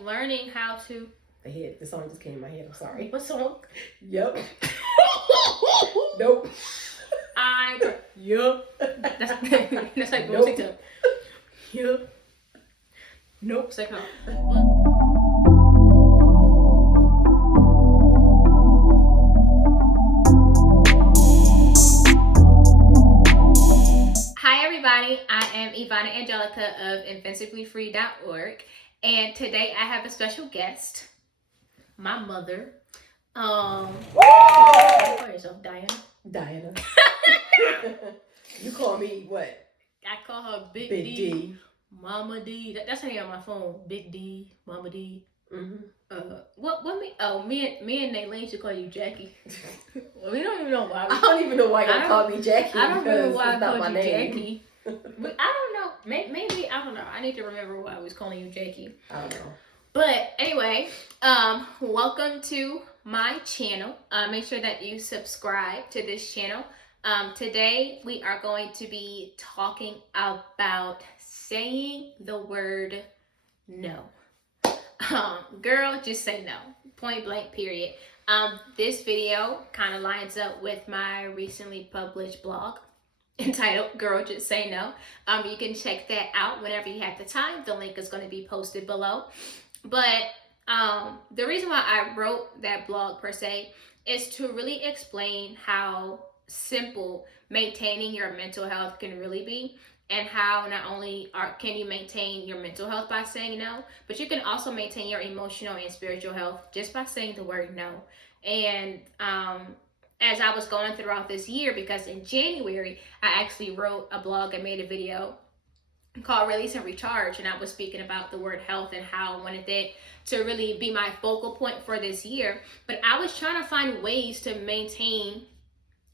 learning how to. The song just came in my head. I'm sorry. What song? Yep. Nope. Yup. That's like nope. TikTok. Yup. Nope. Second. Hi everybody, I am Ivana Angelica of invinciblyfree.org, and today I have a special guest, my mother. Call yourself Diana. Diana. You call me what? I call her Big D. Mama D. That's her name on my phone. Big D, Mama D. Mm-hmm. What me? Oh, me and Naylene should call you Jackie. We don't even know why. I don't even know why you call me Jackie. I don't remember why I called you name. Jackie. I don't know. Maybe I don't know. I need to remember why I was calling you Jackie. I don't know. But anyway, welcome to my channel. Make sure that you subscribe to this channel. Today we are going to be talking about saying the word no. Girl, just say no. Point blank, period. This video kind of lines up with my recently published blog entitled Girl, Just Say No. You can check that out whenever you have the time. The link is going to be posted below. But the reason why I wrote that blog per se is to really explain how simple maintaining your mental health can really be, and how not only can you maintain your mental health by saying no, but you can also maintain your emotional and spiritual health just by saying the word no. And as I was going throughout this year, because in January I actually wrote a blog and made a video called Release and Recharge, and I was speaking about the word health and how I wanted it to really be my focal point for this year. But I was trying to find ways to maintain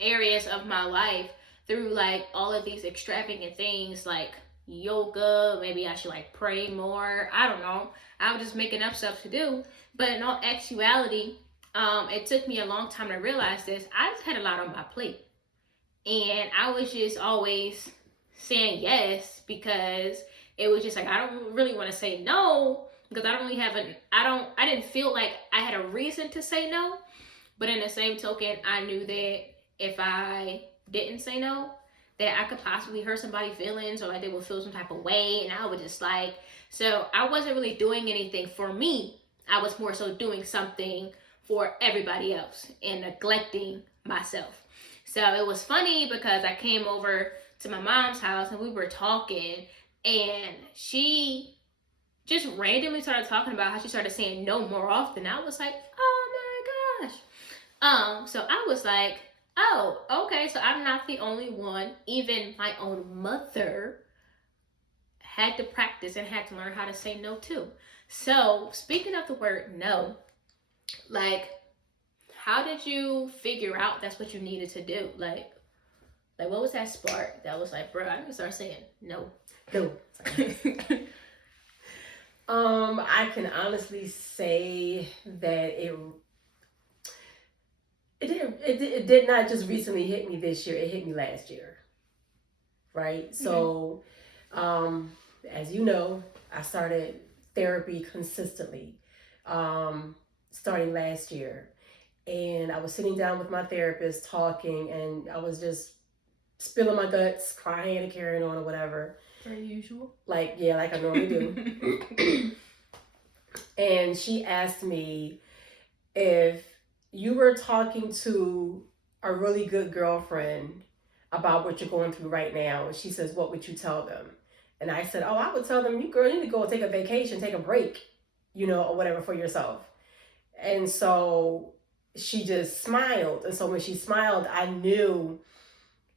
areas of my life through like all of these extravagant things like yoga. Maybe I should like pray more. I don't know. I was just making up stuff to do. But in all actuality, it took me a long time to realize this. I just had a lot on my plate, and I was just always saying yes because it was just like I don't really want to say no, because I don't really have I didn't feel like I had a reason to say no. But in the same token, I knew that if I didn't say no, that I could possibly hurt somebody's feelings, or like they would feel some type of way, and I would just like, so I wasn't really doing anything for me. I was more so doing something for everybody else and neglecting myself. So it was funny because I came over to my mom's house and we were talking, and she just randomly started talking about how she started saying no more often. I was like, oh my gosh. So I was like, oh, okay, so I'm not the only one. Even my own mother had to practice and had to learn how to say no too. So speaking of the word no, like, how did you figure out that's what you needed to do? Like what was that spark that was like, bro, I need to start saying no? No. I can honestly say that it did not just recently hit me this year. It hit me last year, right? Mm-hmm. So, as you know, I started therapy consistently, starting last year. And I was sitting down with my therapist talking, and I was just spilling my guts, crying and carrying on or whatever. Per usual. Like I normally do. And she asked me if you were talking to a really good girlfriend about what you're going through right now, and she says, what would you tell them? And I said, oh, I would tell them, you need to go take a vacation, take a break, or whatever for yourself. And so she just smiled. And so when she smiled, I knew,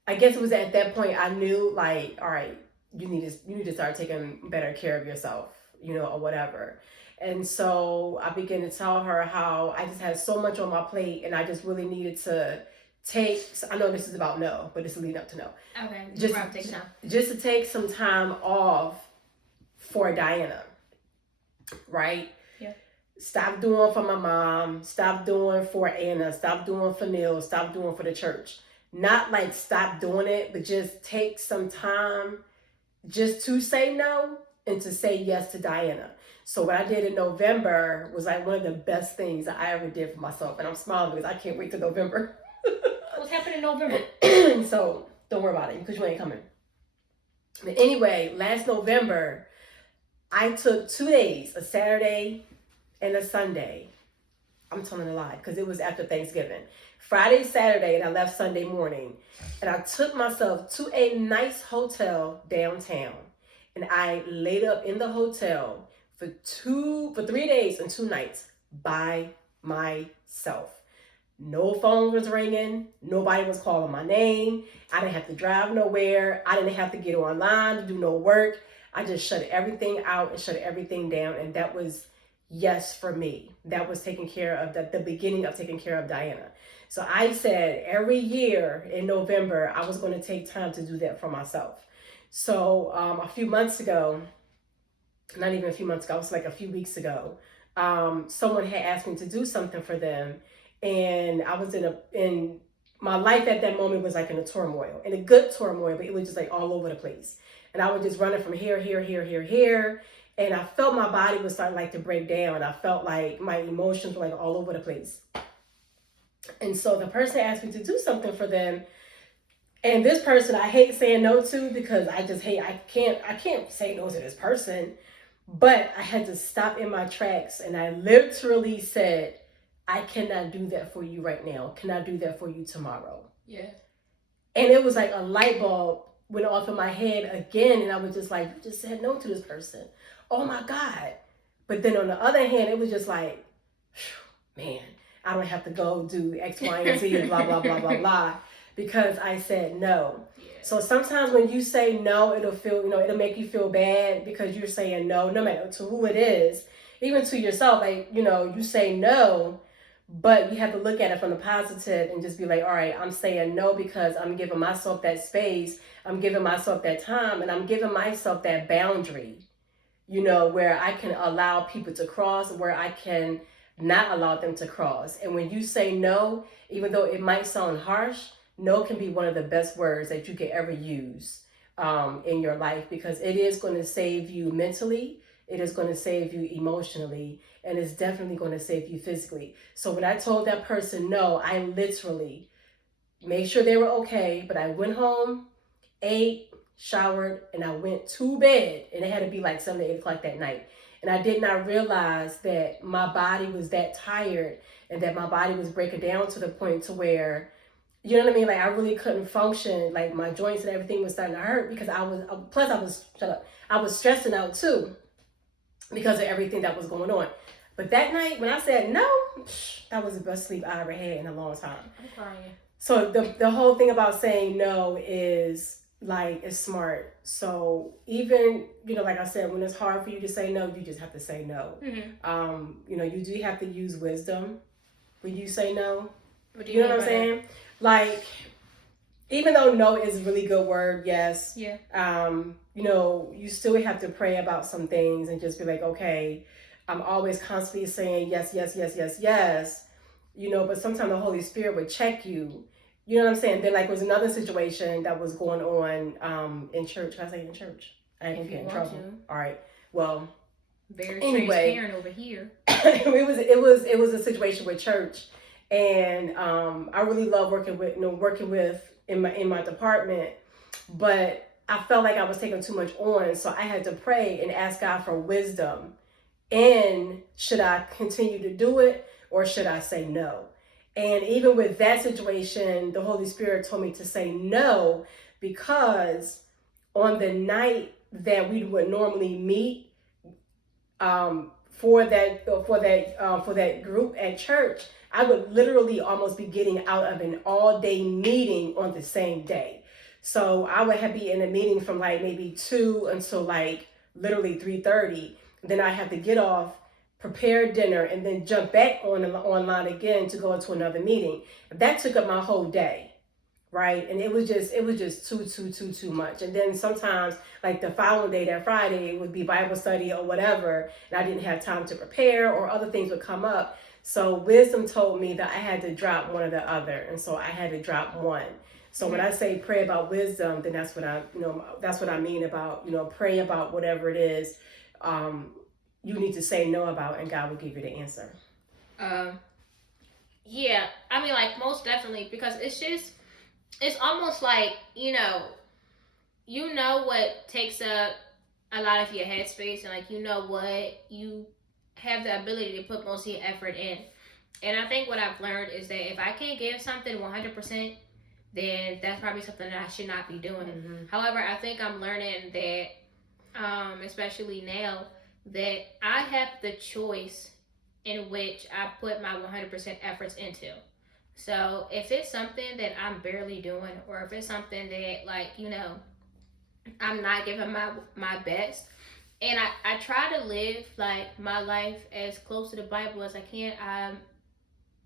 I guess it was at that point, I knew like, all right, you need to start taking better care of yourself, or whatever. And so I began to tell her how I just had so much on my plate, and I just really needed to I know this is about no, but it's leading up to no. Okay, just to take some time off for Diana, right? Yeah. Stop doing for my mom, stop doing for Anna, stop doing for Neil, stop doing for the church. Not like stop doing it, but just take some time just to say no, and to say yes to Diana. So what I did in November was like one of the best things that I ever did for myself. And I'm smiling because I can't wait till November. What's happening in November? So don't worry about it because you ain't coming. But anyway, last November, I took 2 days, a Saturday and a Sunday. I'm telling a lie because it was after Thanksgiving. Friday, Saturday, and I left Sunday morning. And I took myself to a nice hotel downtown. And I laid up in the hotel for 3 days and 2 nights by myself. No phone was ringing. Nobody was calling my name. I didn't have to drive nowhere. I didn't have to get online to do no work. I just shut everything out and shut everything down. And that was yes for me. That was taking care of the beginning of taking care of Diana. So I said every year in November, I was going to take time to do that for myself. So a few months ago, not even a few months ago, it was like a few weeks ago, someone had asked me to do something for them. And I was in my life at that moment was like in a turmoil, in a good turmoil, but it was just like all over the place. And I was just running from here. And I felt my body was starting like to break down. I felt like my emotions were like all over the place. And so the person asked me to do something for them. And this person I hate saying no to because I can't say no to this person. But I had to stop in my tracks and I literally said, I cannot do that for you right now. Can I do that for you tomorrow? Yeah. And it was like a light bulb went off in my head again. And I was just like, you just said no to this person. Oh my God. But then on the other hand, it was just like, man, I don't have to go do X, Y, and Z and blah, blah, blah, blah, blah. Because I said no. Yeah. So sometimes when you say no, it'll make you feel bad because you're saying no matter to who it is, even to yourself, like, you say no. But you have to look at it from the positive and just be like, all right, I'm saying no because I'm giving myself that space. I'm giving myself that time and I'm giving myself that boundary, where I can allow people to cross, where I can not allow them to cross. And when you say no, even though it might sound harsh, no can be one of the best words that you could ever use in your life because it is going to save you mentally. It is going to save you emotionally, and it's definitely going to save you physically. So when I told that person no, I literally made sure they were okay, but I went home, ate, showered, and I went to bed, and it had to be like 7 to 8 o'clock that night. And I did not realize that my body was that tired and that my body was breaking down to the point to where, you know what I mean? Like I really couldn't function. Like my joints and everything was starting to hurt because I was stressing out too, because of everything that was going on. But that night when I said no, that was the best sleep I ever had in a long time. I'm crying. So the whole thing about saying no is like, it's smart. So even, like I said, when it's hard for you to say no, you just have to say no. Mm-hmm. You do have to use wisdom when you say no. What do you know what I'm saying? Like, even though no is a really good word, yes. Yeah. You still have to pray about some things and just be like, okay, I'm always constantly saying yes, yes, yes, yes, yes. But sometimes the Holy Spirit would check you. You know what I'm saying? Then like was another situation that was going on in church. Can I say in church? I didn't get in trouble. To. All right. Well, very transparent over here. it was a situation with church, and I really love working with in my department, but I felt like I was taking too much on, so I had to pray and ask God for wisdom. And should I continue to do it or should I say no? And even with that situation, the Holy Spirit told me to say no, because on the night that we would normally meet for that group at church, I would literally almost be getting out of an all-day meeting on the same day. So I would be in a meeting from like maybe 2 until like literally 3:30. Then I have to get off, prepare dinner, and then jump back online again to go into another meeting. That took up my whole day, right? And it was just too much. And then sometimes like the following day, that Friday, it would be Bible study or whatever, and I didn't have time to prepare, or other things would come up. So wisdom told me that I had to drop one or the other, and so I had to drop one. So when I say pray about wisdom, then that's what I mean about, pray about whatever it is you need to say no about, and God will give you the answer. Yeah, I mean, like, most definitely, because it's almost like, what takes up a lot of your headspace, and like, what you have the ability to put most of your effort in. And I think what I've learned is that if I can't give something 100%, then that's probably something that I should not be doing. Mm-hmm. However, I think I'm learning that, especially now, that I have the choice in which I put my 100% efforts into. So if it's something that I'm barely doing, or if it's something that, like, I'm not giving my best, and I try to live like my life as close to the Bible as I can.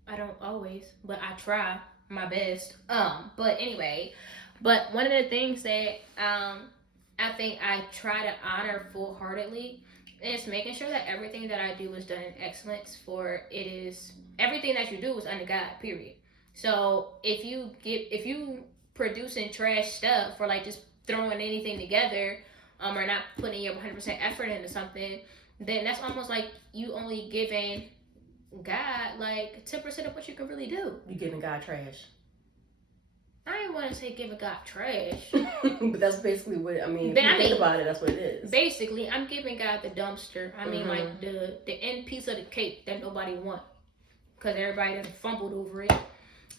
I don't always, but I try my best. But anyway, but one of the things that I think I try to honor full-heartedly is making sure that everything that I do is done in excellence. For it is everything that you do is under God. Period. So if you producing trash stuff, or like just throwing anything together, or not putting your 100% effort into something, then that's almost like you only giving God like 10% of what you can really do. You giving God trash. I didn't want to say giving God trash. But that's basically what, I mean, if you think about it, that's what it is. Basically, I'm giving God the dumpster. I mean, like the end piece of the cake that nobody want. Because everybody done fumbled over it.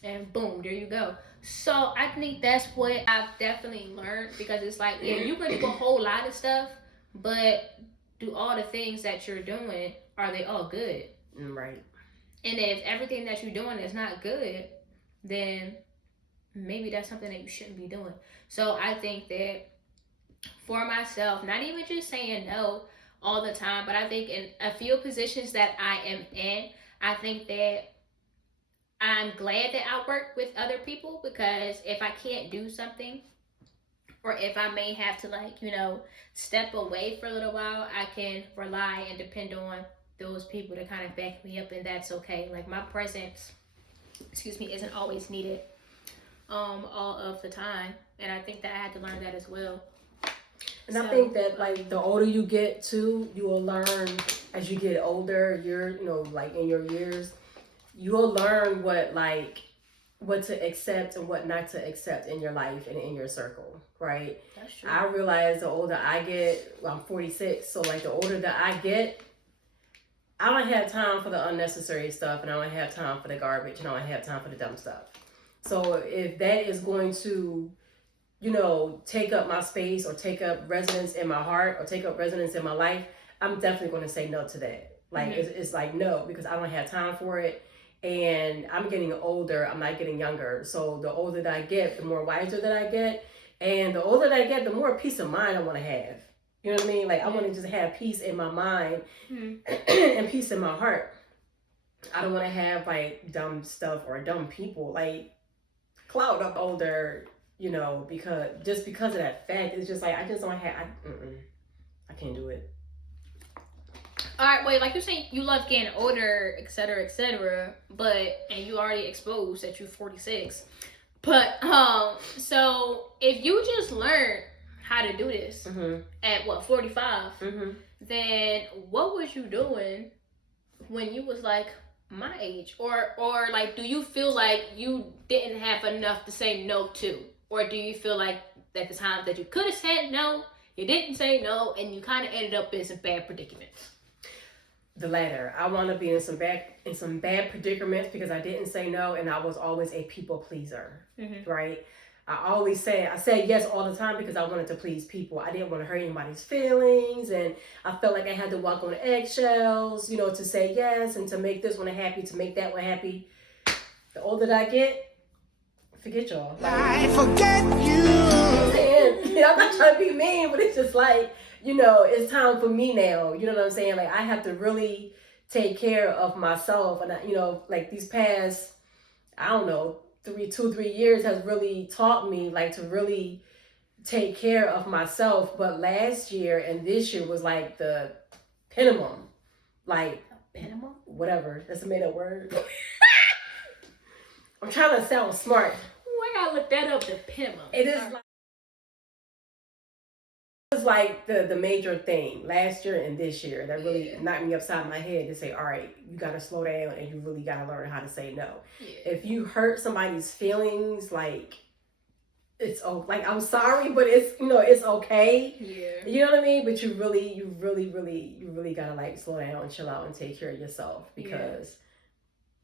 And boom, there you go. So I think that's what I've definitely learned. Because it's like, yeah, you can do a whole lot of stuff, but do all the things that you're doing, are they all good? Right. And if everything that you're doing is not good, then maybe that's something that you shouldn't be doing. So I think that for myself, not even just saying no all the time, but I think in a few positions that I am in, I think that I'm glad that I work with other people, because if I can't do something, or if I may have to, like, step away for a little while, I can rely and depend on those people to kind of back me up, and that's okay. Like, my presence, isn't always needed all of the time, and I think that I had to learn that as well. And I think that, like, the older you get too, you will learn as you get older. You're like in your years, you will learn what to accept and what not to accept in your life and in your circle, right? That's true. I realize the older I get, I'm 46, so like the older that I get, I don't have time for the unnecessary stuff, and I don't have time for the garbage, and I don't have time for the dumb stuff. So if that is going to, take up my space, or take up residence in my heart, or take up residence in my life, I'm definitely going to say no to that. Like, it's like no, because I don't have time for it. And I'm getting older, I'm not getting younger. So the older that I get, the more wiser that I get. And the older that I get, the more peace of mind I want to have. You know what I mean? Like, I want to just have peace in my mind and peace in my heart. I don't want to have, like, dumb stuff or dumb people, like, cloud up older, because of that fact. It's just like, I just don't have, I can't do it. All right, wait, like you're saying you love getting older, etc., and you already exposed that you're 46. But, so if you just learned how to do this at 45, then what was you doing when you was like my age? Or like, do you feel like you didn't have enough to say no to? Or do you feel like at the time that you could have said no, you didn't say no, and you kind of ended up in some bad predicaments? The latter. I want to be in some bad predicaments because I didn't say no, and I was always a people pleaser, right? I said yes all the time because I wanted to please people. I didn't want to hurt anybody's feelings, and I felt like I had to walk on eggshells, to say yes and to make this one happy, to make that one happy. The older that I get, forget y'all. I forget you. I'm not trying to be mean, but it's just like, it's time for me now. You know what I'm saying? Like, I have to really take care of myself. And, like these past, I don't know, 2-3 years has really taught me, like, to really take care of myself. But last year and this year was like the minimum. Like, minimum? Whatever. That's a made up word. I'm trying to sound smart. Oh my gotta look that up. The Pinamo. It is like the major thing last year and this year that really knocked me upside my head to say, all right, you got to slow down and you really got to learn how to say no. If you hurt somebody's feelings, like, it's like, I'm sorry, but it's, it's okay. You know what I mean? But you really got to like slow down and chill out and take care of yourself because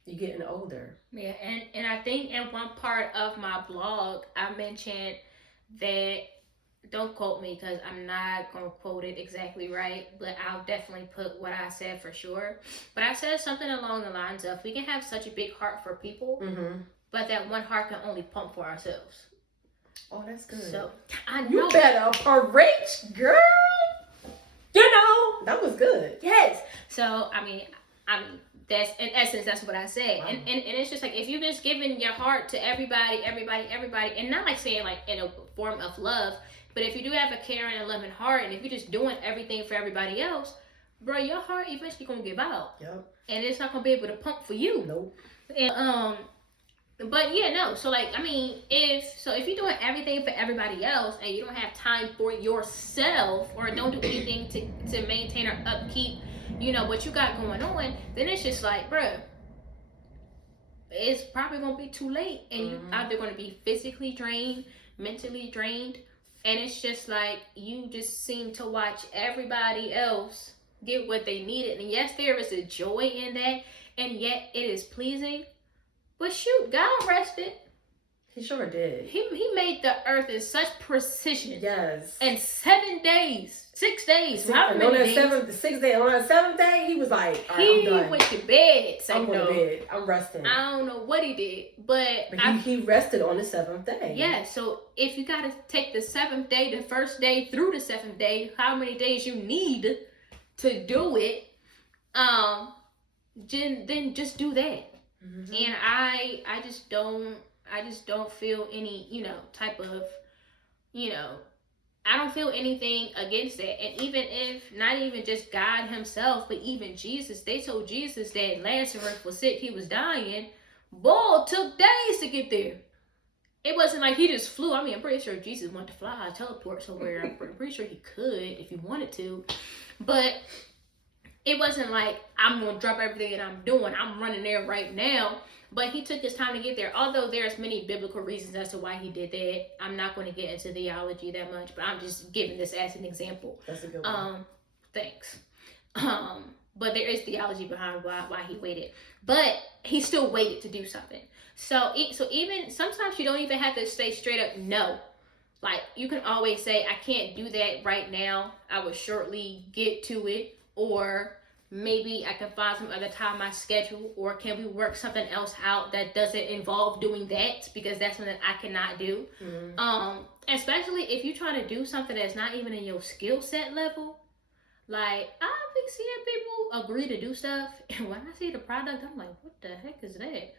you're getting older. Yeah. And I think in one part of my blog, I mentioned that, don't quote me because I'm not going to quote it exactly right, but I'll definitely put what I said for sure. But I said something along the lines of, we can have such a big heart for people, but that one heart can only pump for ourselves. Oh, that's good. So, I know. You better preach, girl. That was good. Yes. So, I mean, that's, in essence, that's what I said. Wow. And it's just like, if you've just given your heart to everybody, and not like saying like in a form of love, but if you do have a caring and loving heart, and if you're just doing everything for everybody else, bro, your heart eventually gonna give out. Yep. And it's not gonna be able to pump for you. Nope. And but yeah, no. So like, I mean, if you're doing everything for everybody else and you don't have time for yourself or don't do anything to maintain or upkeep, what you got going on, then it's just like, bro, it's probably gonna be too late, and you either gonna be physically drained, mentally drained. And it's just like, you just seem to watch everybody else get what they needed. And yes, there is a joy in that. And yet it is pleasing. But shoot, God rested. He sure did. He made the earth in such precision. Yes. And 7 days, 6 days. On that 6th day, on that 7th day, he was like, all right, I'm done. He went to bed. I'm going to bed. I'm resting. I don't know what he did, but he rested on the 7th day. Yeah, so if you got to take the 7th day, the first day through the 7th day, how many days you need to do it, then just do that. And I just don't feel any, type of, I don't feel anything against that. And even if, not even just God himself, but even Jesus, they told Jesus that Lazarus was sick, he was dying. Boy, it took days to get there. It wasn't like he just flew. I mean, I'm pretty sure Jesus wanted to fly, teleport somewhere. I'm pretty sure he could if he wanted to. But it wasn't like, I'm going to drop everything that I'm doing. I'm running there right now. But he took his time to get there. Although there's many biblical reasons as to why he did that. I'm not going to get into theology that much, but I'm just giving this as an example. That's a good one. Thanks. But there is theology behind why he waited. But he still waited to do something. So even sometimes you don't even have to say straight up no. Like, you can always say, I can't do that right now. I will shortly get to it. Or maybe I can find some other time in my schedule, or can we work something else out that doesn't involve doing that, because that's something I cannot do. Especially if you're trying to do something that's not even in your skill set level. Like, I've been seeing people agree to do stuff, and when I see the product, I'm like, what the heck is that?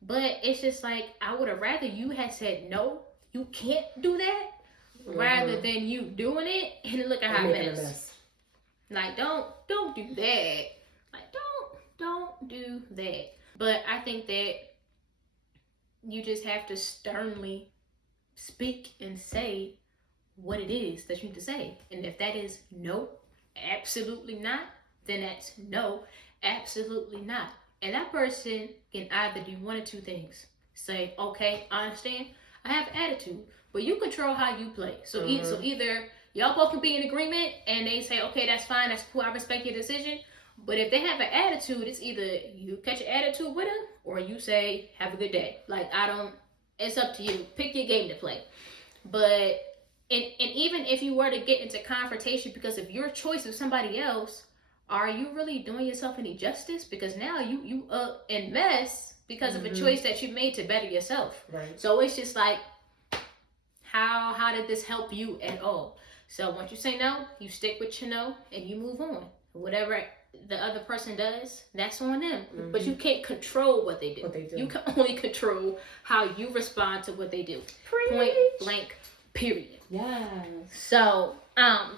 But it's just like, I would have rather you had said no, you can't do that, rather than you doing it and look at how mess. Like, don't do that. Like, don't do that. But I think that you just have to sternly speak and say what it is that you need to say. And if that is no, absolutely not, then that's no, absolutely not. And that person can either do one or two things. Say, okay, I understand, I have attitude, but you control how you play. So either y'all both can be in agreement and they say, okay, that's fine, that's cool, I respect your decision. But if they have an attitude, it's either you catch an attitude with them or you say, have a good day. Like, it's up to you. Pick your game to play. But, and even if you were to get into confrontation because of your choice of somebody else, are you really doing yourself any justice? Because now you up in mess because of a choice that you made to better yourself. Right. So it's just like, how did this help you at all? So once you say no, you stick with your no and you move on. Whatever the other person does, that's on them. But you can't control what they do. You can only control how you respond to what they do. Point blank, period. Yes. So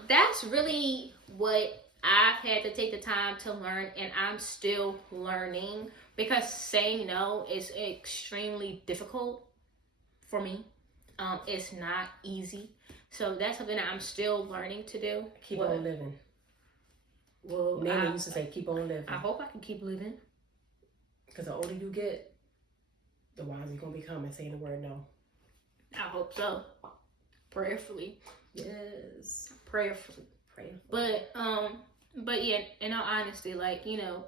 that's really what I've had to take the time to learn, and I'm still learning, because saying no is extremely difficult. for me. It's not easy. So that's something that I'm still learning to do. Keep on living. Well, Nana used to say, keep on living. I hope I can keep living. Because the older you get, the wiser you're going to become at saying the word no. I hope so. Prayerfully. Yes. Prayerfully. But yeah, in all honesty, like, you know,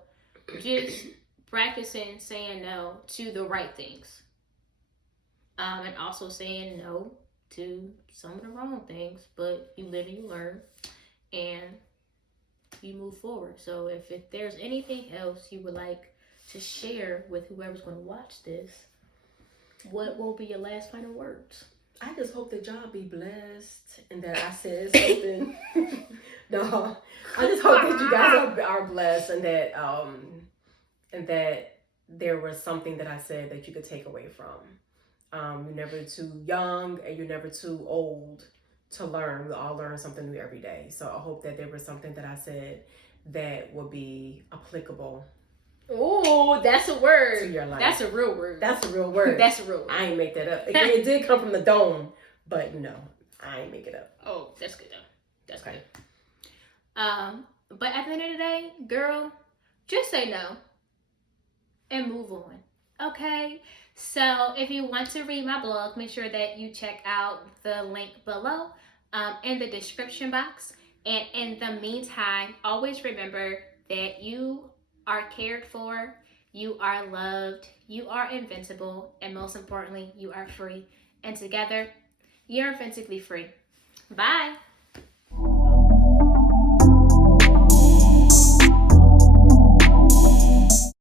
just practicing saying no to the right things. And also saying no to some of the wrong things, but you live and you learn and you move forward. So if there's anything else you would like to share with whoever's going to watch this, what will be your last final words? I just hope that y'all be blessed and that I said something. No, I just hope that you guys are blessed and that there was something that I said that you could take away from. You're never too young and you're never too old to learn. We all learn something new every day. So I hope that there was something that I said that would be applicable. Oh, that's a word. To your life. That's a real word. That's a real word. That's a real word. I ain't make that up. It did come from the dome, but you know, I ain't make it up. Oh, that's good though. That's okay. Good. But at the end of the day, girl, just say no and move on. Okay? So if you want to read my blog, make sure that you check out the link below in the description box. And in the meantime, always remember that you are cared for, you are loved, you are invincible, and most importantly, you are free. And together, you're invincibly free. Bye.